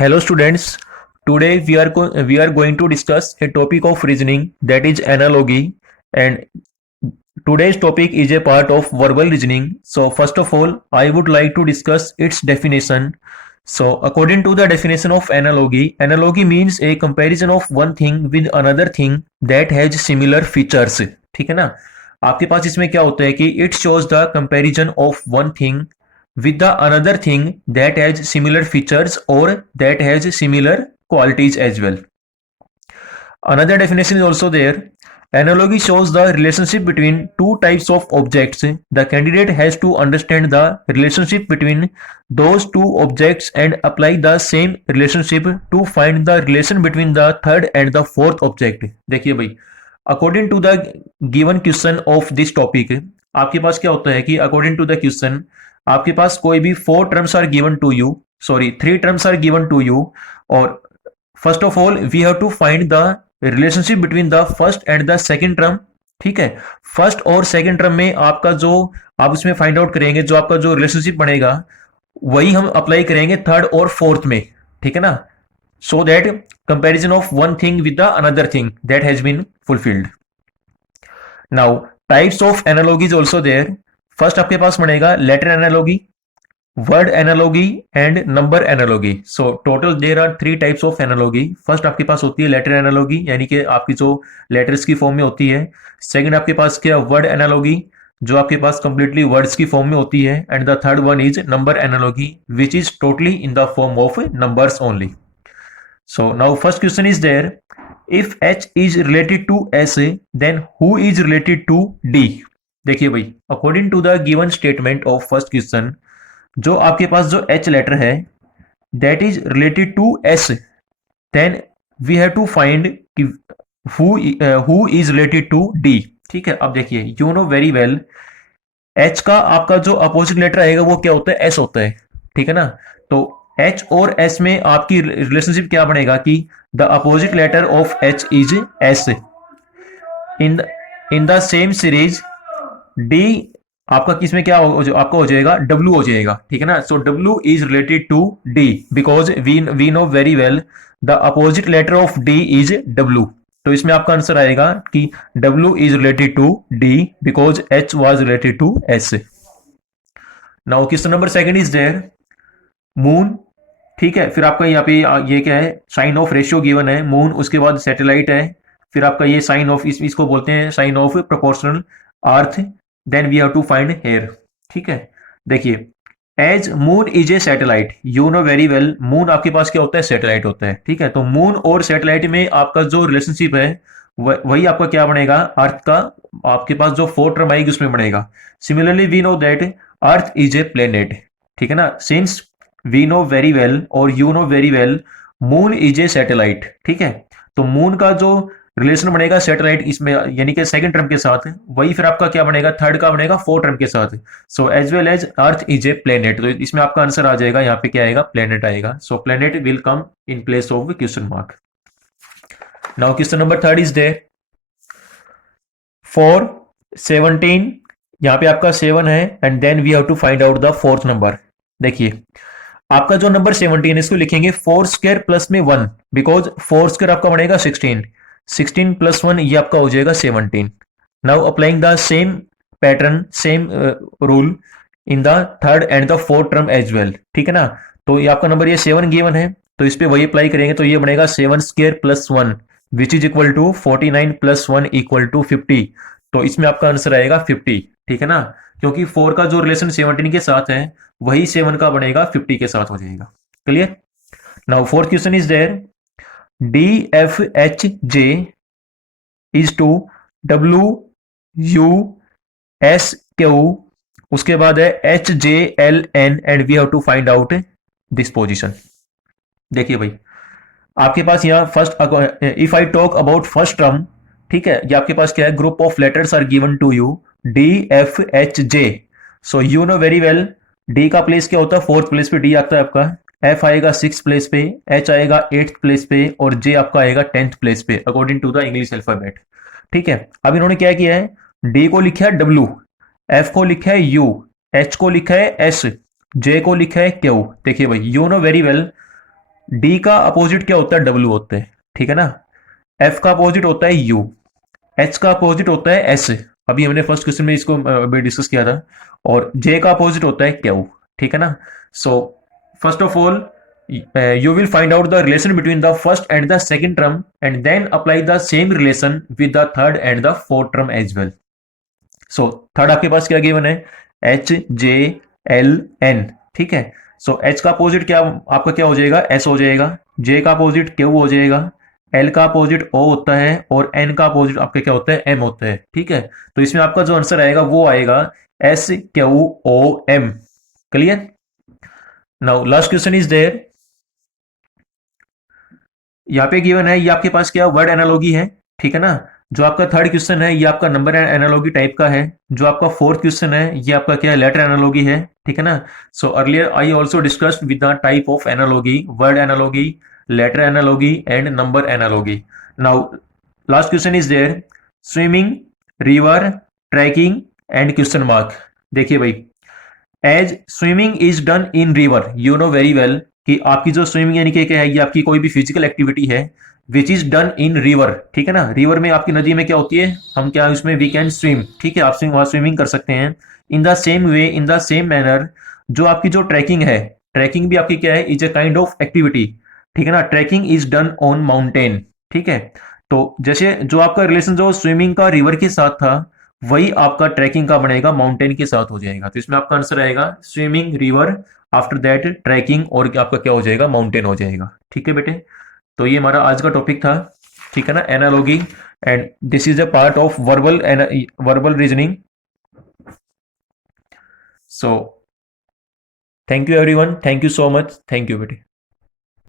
Hello students, today we are going to discuss a topic of reasoning, that is analogy, and today's topic is a part of verbal reasoning. So first of all, I would like to discuss its definition. So according to the definition of analogy, analogy means a comparison of one thing with another thing that has similar features. ठीक है ना? आपके पास इसमें क्या होता है कि it shows the comparison of one thing with the another thing that has similar features or that has similar qualities as well. Another definition is also there. Analogy shows the relationship between two types of objects. The candidate has to understand the relationship between those two objects and apply the same relationship to find the relation between the third and the fourth object. देखिए भाई, according to the given question of this topic, आपके पास क्या होता है कि according to the question आपके पास कोई भी four terms are given to you, sorry, three terms are given to you, और first of all we have to find the relationship between the first and the second term. ठीक है, first और second term में आपका जो आप उसमें find out करेंगे, जो आपका जो रिलेशनशिप बनेगा वही हम अप्लाई करेंगे थर्ड और फोर्थ में. ठीक है ना, so that comparison of one thing with the another thing that has been fulfilled. Now types of analogies also there. First आपके पास बनेगा letter analogy, word analogy and number analogy. So total there are three types of analogy. First आपके पास होती है letter analogy, यानी कि आपकी जो letters की फॉर्म में होती है. Second आपके पास क्या word analogy, जो आपके पास completely words की फॉर्म में होती है. And the third one is number analogy, which is totally in the form of numbers only. So now first question is there. If H is related to S, then who is related to D? देखिए भाई, according to the given statement of first question, जो आपके पास जो H letter है that is related to S, then we have to find कि who is related to D. ठीक है, अब देखिए you know very well H का आपका जो अपोजिट लेटर आएगा वो क्या होता है, S होता है. ठीक है ना, तो H और S में आपकी रिलेशनशिप क्या बनेगा कि the opposite letter of H is S. In the same series D आपका किसमें क्या आपका हो जाएगा, W हो जाएगा. ठीक है ना, so W is related to D because we know very well the opposite letter of D is W. तो इसमें आपका आंसर आएगा कि W is related to D because H was related to S. Now question number second is there moon. ठीक है, फिर आपका यहाँ पे ये क्या है, साइन ऑफ रेशियो गिवन है मून, उसके बाद सैटेलाइट है, फिर आपका ये साइन ऑफ इसको बोलते हैं sign of proportional earth. Then we have to find here. ठीक है, देखिए as moon is a satellite, you know very well moon आपके पास क्या होता है, सैटेलाइट होता है. ठीक है, तो मून और सैटेलाइट में आपका जो रिलेशनशिप है वही आपका क्या बनेगा, अर्थ का आपके पास जो फोर्थ टर्म आएगी उसमें बनेगा. Similarly we know that earth is a planet. ठीक है ना, since we know very well और you know very well moon is a satellite. ठीक है, तो मून का जो रिलेशन बनेगा सैटेलाइट इसमें यानी कि सेकंड टर्म के साथ, वही फिर आपका क्या बनेगा, थर्ड का बनेगा फोर्थ टर्म के साथ. So as well as earth is a planet, तो इसमें आपका आंसर आ जाएगा, यहाँ पे क्या आएगा, प्लेनेट आएगा. So planet will come in place of question mark. Now question number third is there for 17. यहाँ पे आपका 7 है and then we have to find out the fourth number. देखिए आपका जो नंबर 17 है इसको लिखेंगे 4 स्क्वायर प्लस में 1 बिकॉज 4 स्क्वायर आपका बनेगा 16 प्लस 1 ये आपका हो जाएगा 17. Now applying the same pattern, same rule in the third and the fourth term as well. ठीक है ना, तो ये आपका नंबर ये 7 गिवन है, तो इस पे वही अप्लाई करेंगे, तो ये बनेगा 7 square plus 1 which is equal to 49 plus 1 equal to 50. तो इसमें आपका आंसर आएगा 50. ठीक है ना, क्योंकि 4 का जो रिलेशन 17 के साथ है वही 7 का बनेगा 50 के साथ हो जाएगा. Clear. Now fourth question is there DFHJ is to WUSQ, उसके बाद है HJLN and we have to find out this position. देखिए भाई आपके पास यहाँ first, if I talk about first term, ठीक है, ये आपके पास क्या है, group of letters are given to you DFHJ. So you know very well D का प्लेस क्या होता है, फोर्थ प्लेस पे D आता है आपका, F आएगा 6th प्लेस पे, H आएगा 8th प्लेस पे और J आपका आएगा 10th प्लेस पे according to the English alphabet. ठीक है, अब इन्होंने क्या किया है, D को लिखा है W, F को लिखा है U, H को लिखा है S, J को लिखा है Q. देखिए भाई you know very well D का अपोजिट क्या होता है? डब्ल्यू होता है, ठीक है ना। एफ का अपोजिट होता है यू, एच का अपोजिट होता है एस, अभी हमने फर्स्ट क्वेश्चन में इसको अभी डिस्कस किया था। और जे का अपोजिट होता है क्यू, ठीक है ना। So first of all you will find out the relation between the first and the second term and then apply the same relation with the third and the fourth term as well. So third आपके पास क्या given है? H J L N, ठीक है। So H का opposite क्या आपका क्या हो जाएगा? एस हो जाएगा। जे का अपोजिट क्यू हो जाएगा। एल का अपोजिट ओ होता है और एन का अपोजिट आपका क्या होता है? एम होता है, ठीक है। तो इसमें आपका जो आंसर आएगा वो आएगा S Q O M. Clear? Now last question is there. यहाँ पे गिवन है, ये आपके पास क्या वर्ड एनालॉगी है, ठीक है ना। जो आपका थर्ड क्वेश्चन है ये आपका नंबर एनालॉगी टाइप का है। जो आपका फोर्थ क्वेश्चन है ये आपका क्या है? लेटर एनालॉगी है, ठीक है ना। So earlier I also discussed with the type of analogy, word analogy, letter analogy and number analogy. Now last question is there, swimming, river, trekking and question mark. देखिए भाई, as swimming is done in river, you know very well कि आपकी जो swimming यानी कि क्या है, ये आपकी कोई भी फिजिकल एक्टिविटी है which is done in river, ठीक है ना। रिवर में आपकी नदी में क्या होती है? हम क्या उसमें वी कैन स्विम, ठीक है, आप वहां स्विमिंग कर सकते हैं। इन the same way, in the same manner, जो आपकी जो ट्रैकिंग है, ट्रैकिंग भी आपकी क्या है? Is a kind of activity, ठीक है ना। Trekking is done on mountain, ठीक है। तो जैसे जो आपका रिलेशन जो स्विमिंग का रिवर के साथ था, वही आपका ट्रैकिंग का बनेगा माउंटेन के साथ हो जाएगा। तो इसमें आपका आंसर आएगा swimming, river, after that trekking और आपका क्या हो जाएगा? माउंटेन हो जाएगा, ठीक है बेटे। तो ये हमारा आज का टॉपिक था, ठीक है ना, analogy. And this is a part of verbal reasoning. So thank you everyone, thank you so much, thank you बेटे।